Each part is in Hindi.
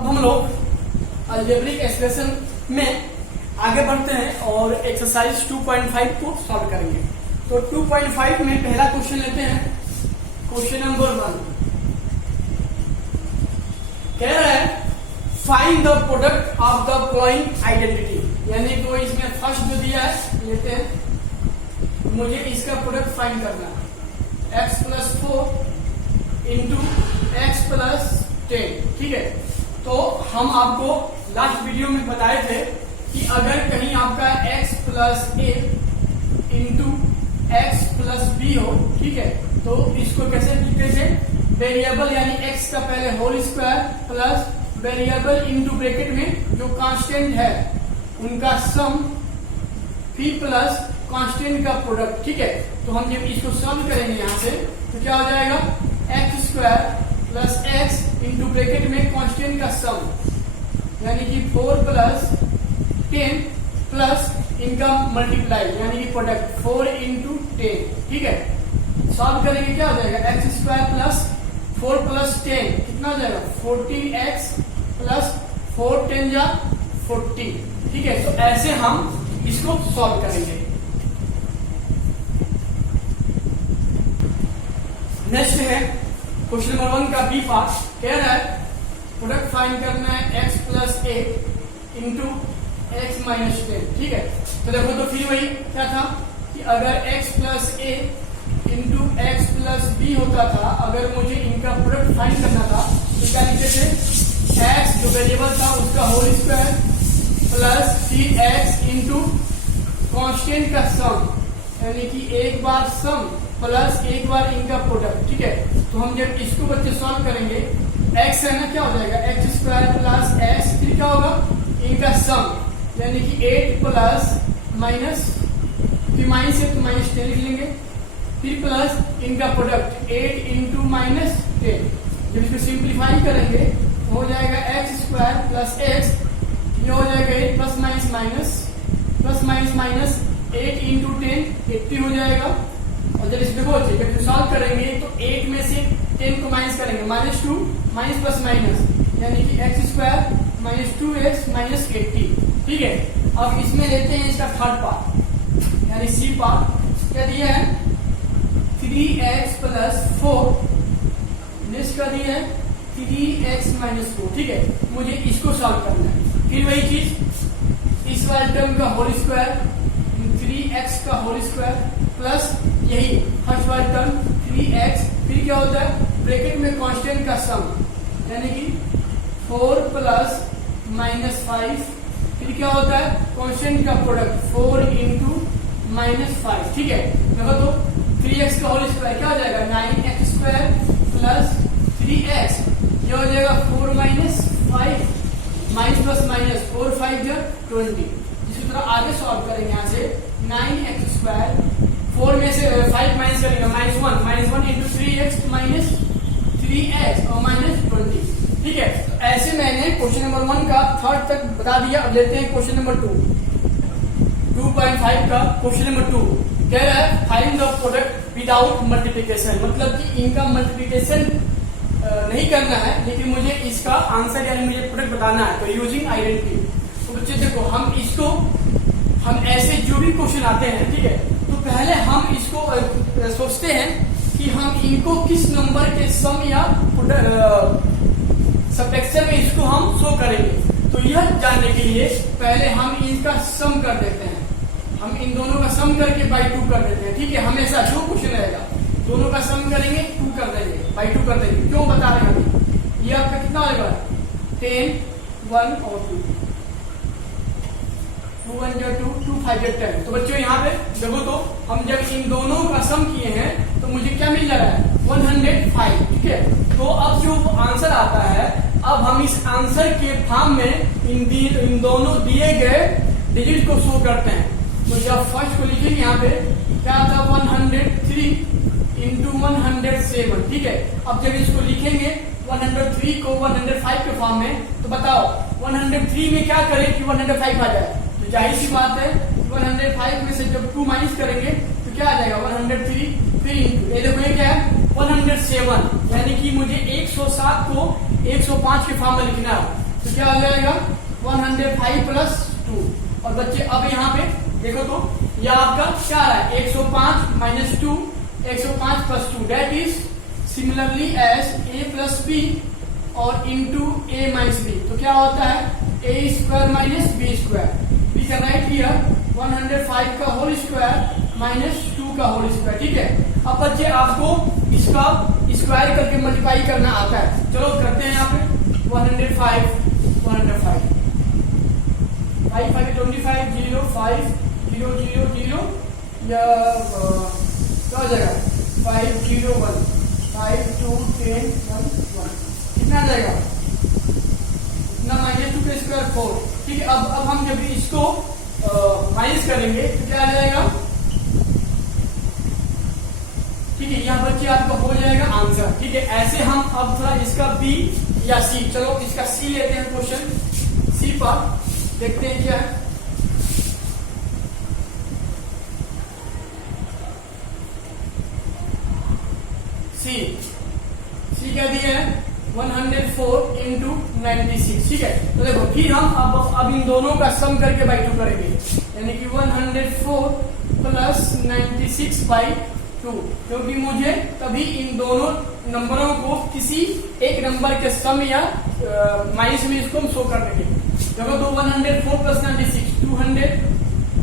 अब हम लोग अलजेब्रिक एक्सप्रेशन में आगे बढ़ते हैं और एक्सरसाइज 2.5 को सॉल्व करेंगे। तो 2.5 में पहला क्वेश्चन लेते हैं। क्वेश्चन नंबर 1 कह रहा है find the product of the following identity, यानी तो इसमें फर्स्ट जो दिया है लेते हैं, मुझे इसका प्रोडक्ट फाइंड करना है। x+4 इंटू x+10, ठीक है। तो हम आपको लास्ट वीडियो में बताए थे कि अगर कहीं आपका x+a इंटू x+b हो, ठीक है, तो इसको कैसे लिखते थे, वेरिएबल यानी x का पहले whole square plus variable into bracket में जो कांस्टेंट है उनका सम फिर प्लस कांस्टेंट का प्रोडक्ट, ठीक है। तो हम जब इसको सॉल्व करेंगे यहां से तो क्या हो जाएगा, x² plus x into bracket में कांस्टेंट का सम यानी कि 4 प्लस 10 प्लस इनका मल्टीप्लाई यानी कि प्रोडक्ट 4 इंटू 10, ठीक है। सॉल्व करेंगे क्या हो जाएगा, x² प्लस 4 प्लस 10 कितना हो जाएगा, 14x प्लस 4 10 जा 40, ठीक है। तो ऐसे हम इसको सॉल्व करेंगे। नेक्स्ट है क्वेश्चन नंबर 1 का बी पार्ट, कह रहा है प्रोडक्ट फाइंड करना है x+a इंटू x-10, ठीक है। तो देखो तो फिर वही क्या था कि अगर x+a इंटू x+b होता था, अगर मुझे इनका प्रोडक्ट फाइंड करना था तो क्या लिखते थे, x जो वेरिएबल था उसका whole square plus 3x into constant का सम यानी कि एक बार सम प्लस एक बार इनका प्रोडक्ट, ठीक है। तो हम जब इसको बच्चे सॉल्व करेंगे, x है ना, क्या हो जाएगा, x² प्लस x, फिर क्या होगा इनका सम यानी कि 8 प्लस माइनस, फिर माइनस है तो -10 लिख लेंगे, फिर प्लस इनका प्रोडक्ट 8 इंटू -10। जब इसको सिंप्लीफाई करेंगे तो हो जाएगा x² प्लस x, ये हो जाएगा 8 plus minus minus plus minus minus 8 into 10 80 हो जाएगा। और जब इस देखो जब सॉल्व करेंगे तो 8 में से 10 को माइनस करेंगे, -2 माइनस प्लस माइनस यानी कि x² -2x -80, ठीक है। अब इसमें लेते हैं इसका थर्ड पार्ट यानी सी पार्ट, क्या दिया है 3x प्लस 4, नेक्स्ट का दिया है 3x माइनस 4, ठीक है। मुझे इसको सॉल्व करना है। फिर वही चीज इस वाले टर्म का होल स्क्वायर 3x का होल स्क्वायर प्लस यही फर्स्ट वाला टर्म 3x, फिर क्या होता है ब्रैकेट में कांस्टेंट का सम यानी कि 4 प्लस -5, फिर क्या होता है कांस्टेंट का प्रोडक्ट 4 इंटू -5, ठीक है। देखो तो 3x का होल स्क्वायर क्या हो जाएगा 9x² प्लस 3x, ये हो जाएगा 4 माइनस 5 माइनस प्लस माइनस 4 5 जो 20। इसी तरह आगे सॉल्व करेंगे यहाँ से 9x², 4 में से 5 माइनस करेंगे -1 इंटू 3x माइनस 3x और -20, ठीक है। तो ऐसे मैंने क्वेश्चन नंबर 1 का थर्ड तक बता दिया। अब लेते हैं क्वेश्चन नंबर 2.5 का क्वेश्चन नंबर 2, कह रहा है find the product without multiplication, मतलब कि इनका मल्टीप्लिकेशन नहीं करना है लेकिन मुझे इसका आंसर यानी मुझे प्रोडक्ट बताना है। तो यूजिंग आइडेंटिटी, तो बच्चे देखो हम ऐसे जो भी क्वेश्चन आते हैं, ठीक है, तो पहले हम इसको सोचते हैं कि हम इनको किस नंबर के सम या सबट्रैक्शन में इसको हम शो करेंगे। तो यह जानने के लिए पहले हम इनका सम कर देते हैं, हम इन दोनों का सम करके बाई 2 कर देते हैं, ठीक है। हमेशा जो क्वेश्चन रहेगा दोनों का सम करेंगे 2 कर देंगे, बाई 2 कर देंगे। क्यों बता रहे हैं, ये आपका कितना होगा 10 1 और 2 2 1 2 2 5 10। तो बच्चों यहाँ पे देखो तो हम जब इन दोनों का सम किए हैं तो मुझे क्या मिल रहा है 105, ठीक है। तो अब जो आंसर आता है, अब हम इस आंसर के फॉर्म में इन दोनों दिए गए डिजिट को शो करते हैं। तो जब फर्स्ट को लिखेंगे यहाँ पे क्या था 103 इंटू 107, ठीक है। अब जब इसको लिखेंगे 103 को 105 के फॉर्म में, तो बताओ 103 में क्या करें कि 105 आ जाए। तो जाहिर सी बात है 105 में से जब 2 माइनस करेंगे तो क्या आ जाएगा 103, फिर इंटू ये देखो ये क्या है 107, यानी कि मुझे 107 को 105 के फॉर्म में लिखना है। तो क्या हो जाएगा 105 प्लस 2। और बच्चे अब यहाँ पे देखो तो यह आपका क्या आ रहा है 105 minus 2, 105 plus 2 that is similarly as a plus B और इंटू a माइनस बी। तो क्या होता है a square minus B square. We can write here 105 का होल स्क्वायर माइनस 2 का होल स्क्वायर। ठीक है, अब बच्चे आपको इसका स्क्वायर करके मल्टीप्लाई करना आता है। चलो करते हैं यहाँ पे 105 105 5 5 25 0 5 0 0 0 या क्या हो जाएगा 5 0 1 5 2 10 1 1 कितना आ जाएगा ना माइनस 2 का स्क्वायर 4। ठीक है, अब हम जब इसको माइनस करेंगे तो क्या आ जाएगा। ठीक है, यहाँ बच्चे आपका हो जाएगा आंसर। ठीक है, ऐसे हम अब थोड़ा इसका बी या सी, चलो इसका सी लेते हैं क्वेश्चन सी पर देखते हैं क्या है। सी क्या दिया है 104 इंटू 96। ठीक है, तो देखो फिर हम अब इन दोनों का सम करके बाई 2 करेंगे, यानी कि 104 प्लस 96 बाई 2, क्योंकि मुझे तभी इन दोनों नंबरों को किसी एक नंबर के सम या माइनस में इसको हम शो कर देंगे। देखो तो 104 प्लस 96 200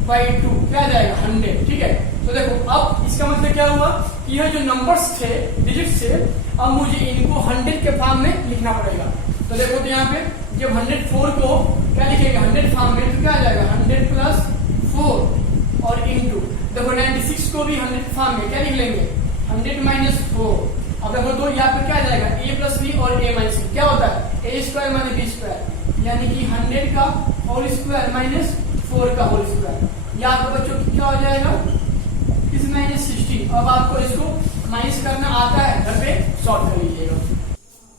बाई 2 क्या आ जाएगा 100। ठीक है, तो देखो अब इसका मतलब क्या हुआ कि यह जो नंबर्स थे डिजिट्स थे अब मुझे इनको 100 के फॉर्म में लिखना पड़ेगा। तो देखो तो यहाँ पे जब 104 को क्या लिखेंगे 100 फॉर्म में तो क्या आ जाएगा 100 प्लस 4 और इंटू देखो 96 को भी 100 फॉर्म में क्या लिख लेंगे 100 माइनस 4। अब देखो तो यहाँ पे क्या आ जाएगा a प्लस बी और a माइनस बी क्या होता है a square minus B square, यानी कि 100 का होल स्क्वायर माइनस 4 का होल स्क्वायर। यहाँ पे बच्चों क्या हो जाएगा इस माइनस 16। अब आपको इसको माइनस करना आता है, घर पे सॉल्व कर लीजिएगा।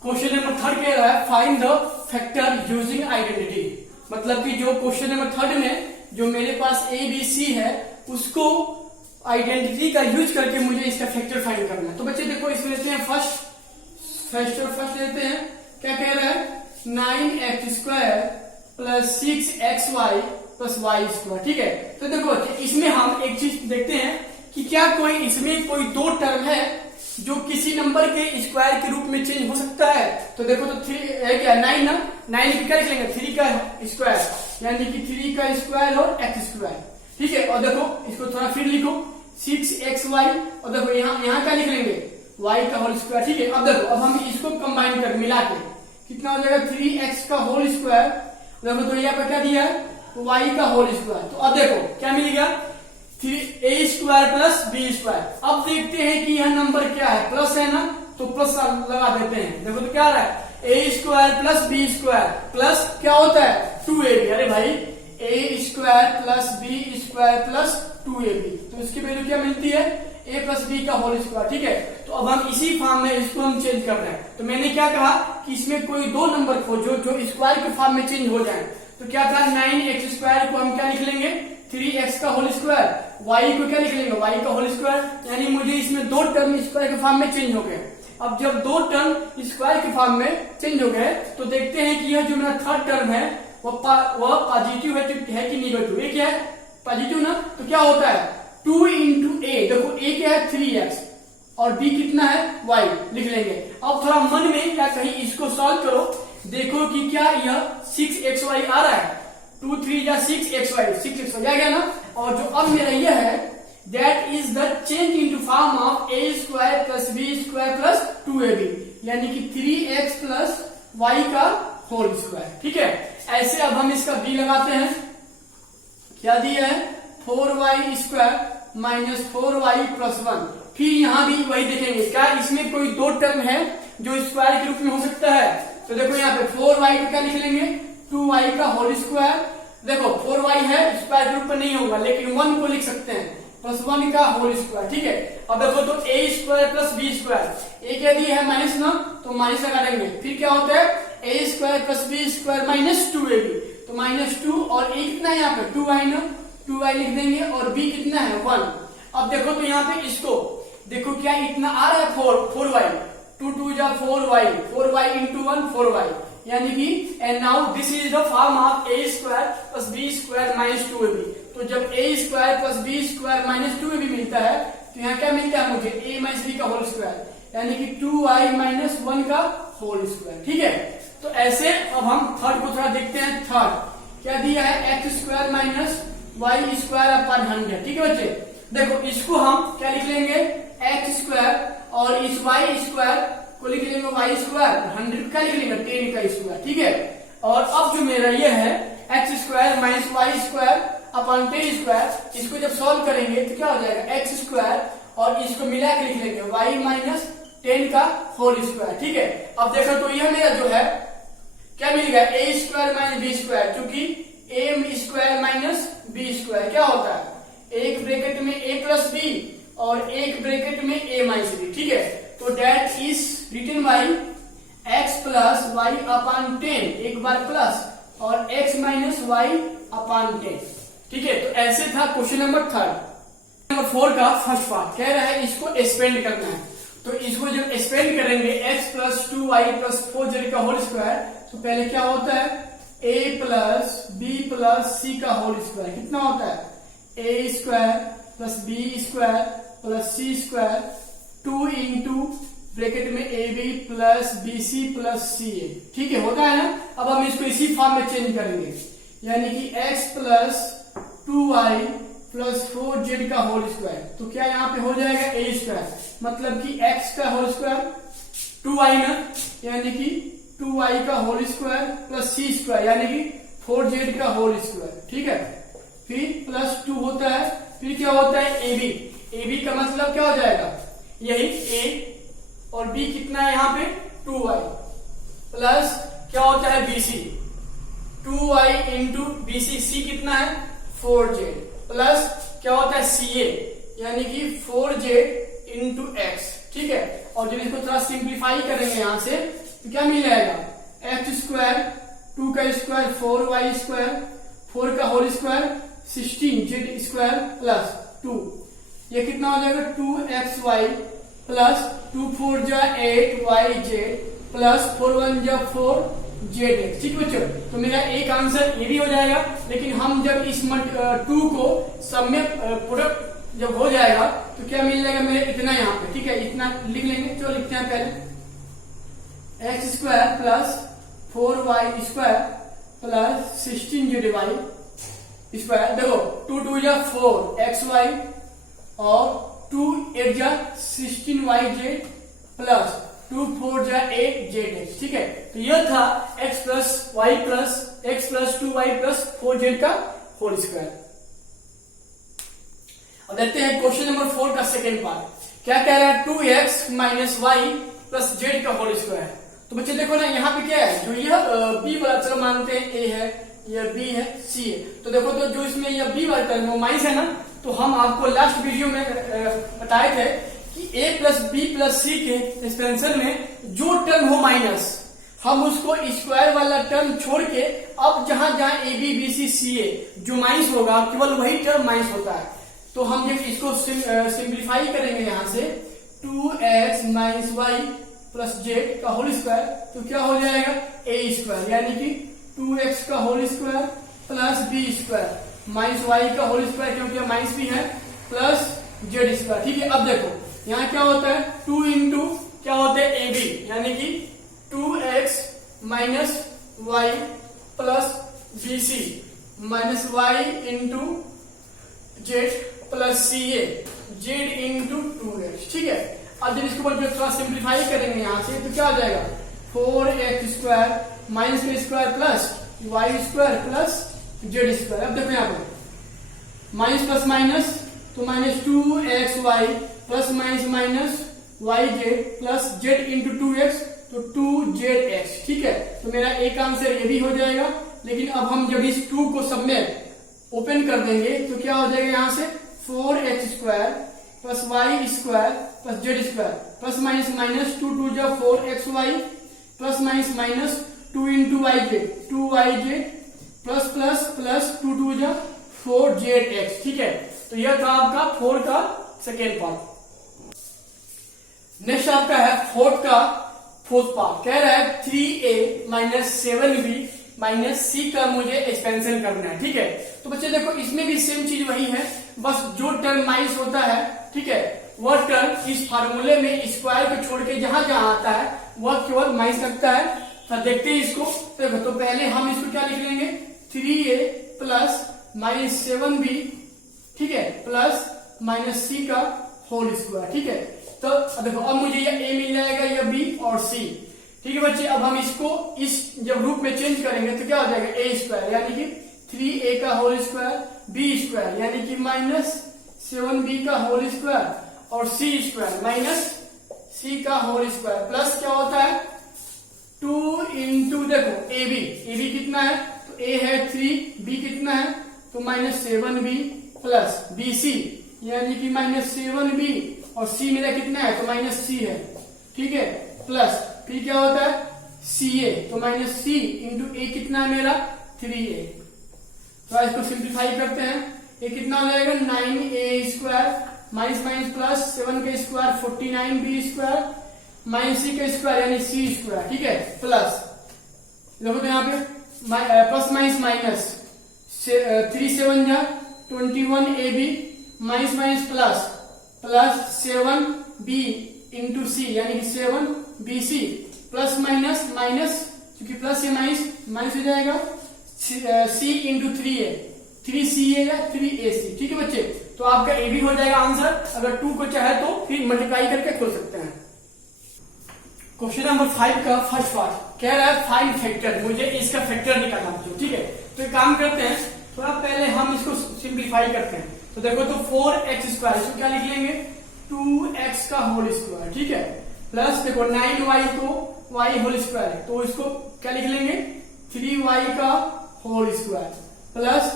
क्वेश्चन नंबर 3 कह रहा है find the factor using identity. मतलब कि जो क्वेश्चन नंबर 3 में जो मेरे पास ए बी सी है उसको आइडेंटिटी का यूज करके मुझे इसका फैक्टर फाइंड करना है। तो बच्चे देखो इसमें लेते हैं फर्स्ट लेते हैं क्या कह रहा है 9x square plus 6xy plus Y square. ठीक है, तो देखो इसमें हम एक चीज देखते हैं कि क्या कोई इसमें कोई दो टर्म है जो किसी नंबर के स्क्वायर के रूप में चेंज हो सकता है। तो देखो तो 3 है क्या 9 ना 9 की क्या लिख लेंगे 3 का स्क्वायर, यानी कि 3 का स्क्वायर और x स्क्वायर। ठीक है, और देखो इसको थोड़ा फिर लिखो 6xy और देखो यहाँ क्या लिख लेंगे y का होल स्क्वायर। ठीक है, अब देखो अब हम इसको कंबाइन कर मिला के कितना हो जाएगा 3x का होल स्क्वायर। देखो तो यहाँ पे क्या दिया है y का होल स्क्वायर। तो अब देखो क्या मिल गया 3a square plus B square. अब देखते हैं कि यह नंबर क्या है प्लस है ना, तो प्लस लगा देते हैं। देखो तो क्या आ रहा है a square plus B square plus क्या होता है 2ab। अरे भाई a square plus B square plus 2ab, तो इसकी वैल्यू क्या मिलती है a प्लस बी का होल स्क्वायर। ठीक है, तो अब हम इसी फॉर्म में इसको हम चेंज कर रहे हैं। तो मैंने क्या कहा कि इसमें कोई दो नंबर खोजो जो स्क्वायर के फॉर्म में चेंज हो जाए। तो क्या था 9x स्क्वायर को हम क्या लिख लेंगे 3x का होल स्क्वायर, y को क्या लिख लेंगे y का होल स्क्वायर, यानी मुझे इसमें दो टर्म स्क्वायर के फॉर्म में चेंज हो गए। अब जब दो टर्म स्क्वायर के फॉर्म में चेंज हो गए तो देखते हैं कि यह जो मेरा थर्ड टर्म है वह पॉजिटिव है कि निगेटिव। ये क्या है पॉजिटिव ना, तो क्या होता है 2 इंटू ए। देखो a क्या है 3x और b कितना है y लिख लेंगे। अब थोड़ा मन में क्या कहीं इसको सॉल्व करो, देखो कि क्या यह 6xy आ रहा है 2 3 या 6xy 6xy आ गया ना। और जो अब मेरा यह है that is the change into form of a square plus b square plus 2ab, यानी कि 3x प्लस y का होल स्क्वायर। ठीक है, ऐसे अब हम इसका b लगाते हैं। क्या दिया है 4y square minus 4y plus 1। फिर यहां भी वही देखेंगे क्या इसमें कोई दो टर्म है जो स्क्वायर के रूप में हो सकता है। तो देखो यहाँ पे 4y को क्या लिख लेंगे 2y का होल स्क्वायर। देखो 4y है स्क्वायर के रूप में नहीं होगा लेकिन 1 को लिख सकते हैं प्लस 1 का होल स्क्वायर। ठीक है, अब देखो तो a square plus b square, a क्या दिया है माइनस ना, तो माइनस लगा देंगे। फिर क्या होता है a square plus b square minus 2ab, तो माइनस 2 और a कितना है यहाँ पे 2y ना, 2y लिख देंगे और b कितना है 1। अब देखो तो यहाँ पे इसको देखो क्या इतना आ रहा है 4y 2 2 जा 4y इंटू 1 4y, यानी कि and now this is the form of a square plus B square minus 2ab। तो जब a square plus B square minus 2ab मिलता है तो यहाँ क्या मिलता है मुझे a माइनस बी का होल स्क्वायर, यानी कि 2i माइनस 1 का होल स्क्वायर। ठीक है, तो ऐसे अब हम थर्ड को थोड़ा देखते हैं। थर्ड क्या दिया है, X square minus Y square upon 100। ठीक है बच्चे, देखो इसको हम क्या लिख लेंगे, एक्स स्क्वायर, और इस वाई स्क्वायर को लिख लेंगे वाई स्क्वायर, 100 का लिख लेंगे 10 का स्क्वायर। ठीक है, और अब जो मेरा ये है X square minus Y square upon 10 square, इसको जब सॉल्व करेंगे तो क्या हो जाएगा, एक्स स्क्वायर और इसको मिला के लिख लेंगे वाई माइनस 10 का होल स्क्वायर। ठीक है, अब देखो तो यह मेरा जो है क्या मिल गया, ए स्क्वायर माइनस बी स्क्वायर, क्योंकि ए स्क्वायर माइनस बी स्क्वायर क्या होता है, एक ब्रैकेट में ए प्लस बी और एक ब्रैकेट में ए माइनस बी। ठीक है, तो that is written by X plus Y upon 10, एक बार प्लस, और एक्स माइनस वाई अपॉन 10। ठीक है, तो ऐसे था क्वेश्चन नंबर थर्ड। नंबर 4 का फर्स्ट पार्ट कह रहा है इसको एक्सपेंड करना है, तो इसको जब एक्सपेंड करेंगे x plus 2y plus 4z का होल स्क्वायर, तो पहले क्या होता है, a plus b plus c का होल स्क्वायर कितना होता है, a square plus B square plus C square 2 into bracket में a b plus b c plus c a. ठीक है, होता है ना। अब हम इसको इसी फॉर्म में चेंज करेंगे, यानी कि x plus 2y plus 4z का होल स्क्वायर, तो क्या यहाँ पे हो जाएगा ए स्क्वायर, मतलब कि x का होल स्क्वायर 2y ना, यानी कि 2y का होल स्क्वायर प्लस सी स्क्वायर, यानी कि 4z का होल स्क्वायर। ठीक है, फिर प्लस 2 होता है, फिर क्या होता है ए बी का मतलब क्या हो जाएगा, यही a और b कितना है यहाँ पे 2y, प्लस क्या होता है bc 2y into bc, c कितना है 4z, प्लस क्या होता है ca यानी कि 4z इंटू x। ठीक है, और जब इसको थोड़ा सिंप्लीफाई करेंगे यहां से तो क्या मिल जाएगा, एक्स स्क्वायर 2 का स्क्वायर 4y स्क्वायर 4 का whole square 16z square plus 2, ये कितना हो जाएगा 2xy प्लस 2 4 जा 8yz प्लस 4 1 जा 4zx। ठीक है बच्चों, तो मेरा एक आंसर ये भी हो जाएगा, लेकिन हम जब इस 2 को सब में प्रोडक्ट जब हो जाएगा तो क्या मिल जाएगा मेरे, इतना यहाँ पे। ठीक है, इतना लिख लेंगे, चलो लिखते हैं पहले, x square plus 4y square plus 16zy square, देखो 2 2 जा 4xy और 2 8 जा 16yz प्लस 2 4 जा 8zx। ठीक है, तो यह था x plus Y plus X plus 2y plus 4z का होल स्क्वायर। अब देखते हैं क्वेश्चन नंबर 4 का सेकेंड पार्ट, क्या कह रहा है 2x minus Y plus Z का होल स्क्वायर। तो बच्चे देखो ना यहाँ पे क्या है, जो यह b वाला चलो मानते हैं a है, यह b है, c है, तो देखो तो जो इसमें यह b वाला टर्म वो माइनस है ना, तो हम आपको लास्ट वीडियो में बताए थे कि a प्लस बी प्लस सी के एक्सपेंशन में जो टर्म हो माइनस, हम उसको स्क्वायर वाला टर्म छोड़ के अब जहां जहां ए बी बी सी सी ए जो माइनस होगा केवल वही टर्म माइनस होता है। तो हम जब इसको सिंप्लीफाई करेंगे यहां से 2x minus Y plus Z का होल स्क्वायर, तो क्या हो जाएगा ए स्क्वायर, यानी कि 2x का whole square plus B square minus Y का होल स्क्वायर, क्योंकि माइनस भी है, प्लस जेड स्क्वायर। ठीक है, अब देखो यहाँ क्या होता है 2 इंटू क्या होता है ए बी, यानी कि 2x minus Y plus b c minus y into z plus c a z into 2x। ठीक है, अब जब इसको जो थोड़ा सिंप्लीफाई करेंगे यहाँ से तो क्या हो जाएगा 4x square minus K square plus Y square plus Z square. अब देखो यहाँ पे माइनस प्लस माइनस, तो minus 2xy plus minus minus Y Z plus Z into 2x, तो 2zx। ठीक है, तो मेरा एक आंसर ये भी हो जाएगा, लेकिन अब हम जब इस 2 को सब में ओपन कर देंगे तो क्या हो जाएगा यहाँ से 4x square plus Y square plus Z square plus minus minus 2 2 जा 4xy plus minus minus 2 into Y Z 2yz plus plus plus 2 2 जा 4zx। ठीक है, तो यह था आपका 4 का सेकेंड पार्ट। नेक्स्ट आपका है 4 का फोर्थ पार्ट कह रहा है 3a minus 7b minus c का मुझे एक्सपेंशन करना है। ठीक है, तो बच्चे देखो इसमें भी सेम चीज वही है, बस जो टर्म माइनस होता है, ठीक है, वह टर्म इस फार्मूले में स्क्वायर को छोड़ के जहां जहां आता है वह केवल माइनस लगता है। तो देखते हैं इसको। देखो तो पहले हम इसको क्या लिख लेंगे, 3a प्लस माइनस 7b, ठीक है, प्लस माइनस c का होल स्क्वायर। ठीक है, तो देखो अब मुझे यह a मिल जाएगा, यह b और c। ठीक है बच्चे, अब हम इसको इस जब रूप में चेंज करेंगे तो क्या हो जाएगा, a स्क्वायर यानी कि 3a का होल स्क्वायर, b स्क्वायर यानी कि माइनस 7b का होल स्क्वायर और c स्क्वायर माइनस c का होल स्क्वायर प्लस क्या होता है 2 इंटू देखो ab कितना है, तो a है 3, b कितना है तो माइनस 7b प्लस bc यानी कि माइनस 7b और c मेरा कितना है तो माइनस c है। ठीक है, प्लस फिर क्या होता है ca तो माइनस c इंटू a कितना है मेरा 3a। तो इसको सिंप्लीफाई करते हैं, ये कितना हो जाएगा 9a square minus minus plus 7 का square 49b square minus c का स्क्वायर यानी c स्क्वायर। ठीक है, प्लस देखो तो यहाँ पे प्लस माइनस माइनस 3 7 जा 21ab minus minus plus plus 7b into c यानी कि 7bc प्लस माइनस माइनस क्योंकि प्लस से माइनस माइनस हो जाएगा c इंटू 3a 3ca या 3ac। ठीक है बच्चे, तो आपका ए भी हो जाएगा आंसर। अगर 2 को चाहे तो फिर मल्टीप्लाई करके खोल सकते हैं। क्वेश्चन नंबर 5 का फर्स्ट पार्ट कह रहा है फाइंड फैक्टर, मुझे इसका फैक्टर निकालना चाहिए। ठीक है, तो एक काम करते हैं, थोड़ा पहले हम इसको सिंप्लीफाई करते हैं। तो देखो तो 4x स्क्वायर, इसको क्या लिख लेंगे 2x का होल स्क्वायर। ठीक है, प्लस देखो 9y को y होल स्क्वायर है तो इसको क्या लिख लेंगे 3y का होल स्क्वायर प्लस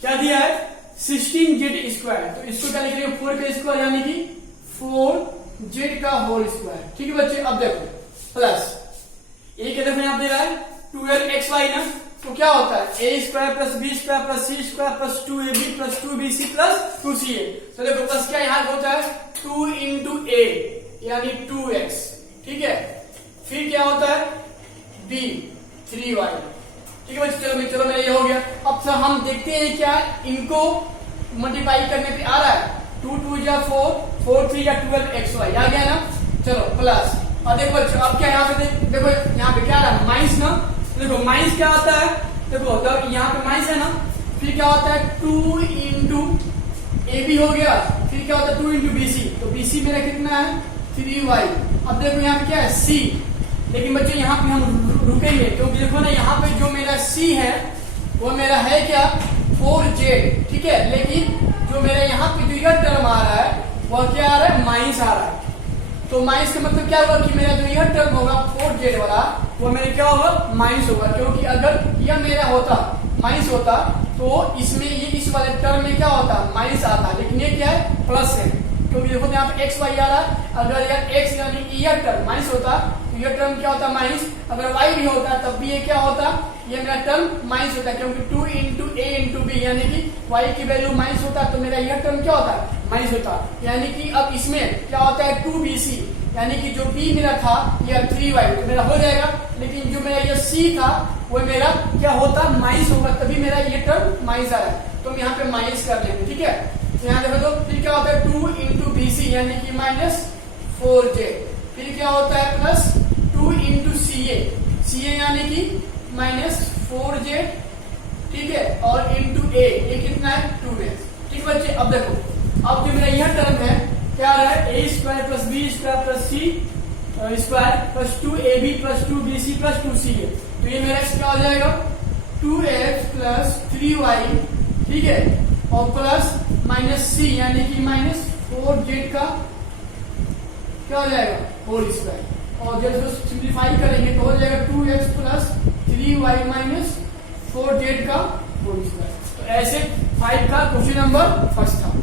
क्या दिया है 16z स्क्वायर, तो इसको क्या लिख लेंगे 4 का स्क्वायर यानी कि 4z का होल स्क्वायर। ठीक है बच्चे, अब देखो प्लस ये क्या देखो यहाँ दे रहा है 12xy ना, तो क्या होता है a square plus b square plus c square plus 2ab plus 2bc plus 2ca। तो देखो प्लस क्या यहाँ होता है 2 इंटू a यानी 2x। ठीक है, फिर क्या होता है b 3y। ठीक है बच्चे, चलो मेरा ये हो गया। अब सर हम देखते हैं क्या इनको मल्टीप्लाई करने पे आ रहा है 2 2 या 4 4 3 या 12xy आ गया ना। चलो प्लस, और देखो बच्चों अब क्या यहाँ पे देखो यहाँ पे क्या आ रहा है माइनस ना, देखो माइनस क्या आता है, देखो तो यहाँ पे माइनस है ना, फिर क्या होता है 2 इंटू ए बी हो गया, फिर क्या होता है 2 इंटू बी सी, तो बी सी मेरा कितना है 3y। अब देखो यहाँ पे क्या है c, लेकिन बच्चों यहाँ पे हम रुकेंगे क्योंकि देखो ना यहाँ पे जो मेरा c है वो मेरा है क्या 4z। ठीक है, लेकिन जो मेरा यहाँ पे जो यह टर्म आ रहा है वह क्या आ रहा है माइनस आ रहा है। तो माइनस का मतलब क्या होगा कि मेरा जो यह टर्म होगा 4z वाला वो मेरा क्या होगा माइनस होगा, क्योंकि अगर यह मेरा होता माइनस होता तो इसमें ये इस वाले टर्म में क्या होता माइनस आता, लेकिन ये क्या है प्लस है, क्योंकि देखो यहाँ पे एक्स वाई आ रहा है। अगर यार एक्स यानी यह टर्म माइनस होता तो यह टर्म क्या होता माइनस, अगर वाई भी होता तब भी ये क्या होता ये मेरा टर्म माइनस होता, क्योंकि 2 इंटू ए इंटू बी यानी कि वाई की वैल्यू माइनस होता तो मेरा यह टर्म क्या होता माइनस होता। यानी कि अब इसमें क्या होता है 2bc यानी कि जो b मेरा था यह 3y तो मेरा हो जाएगा, लेकिन जो मेरा यह c था वो मेरा क्या होता माइनस होगा, तभी मेरा ये टर्म माइनस आ रहा है। तो हम यहाँ पे माइनस कर लेंगे। ठीक है, तो यहाँ देखो तो फिर क्या होता है 2 इंटू बी सी यानी कि माइनस 4j, फिर क्या होता है प्लस 2 इंटू सी ए यानी कि माइनस 4j। ठीक है, और इंटू ए ये कितना है 2x। ठीक बच्चे, अब देखो अब जो मेरा यह टर्म है क्या आ रहा है a square plus B square plus C square plus 2ab plus 2bc plus 2ca, तो ये मेरा क्या हो जाएगा 2x प्लस 3y। ठीक है, और प्लस माइनस c यानी कि माइनस 4z का क्या हो जाएगा होल स्क्वायर, और जब इसको सिंप्लीफाई करेंगे तो हो जाएगा 2x plus 3y minus 4z का होल स्क्वायर। तो ऐसे 5 का क्वेश्चन नंबर फर्स्ट था।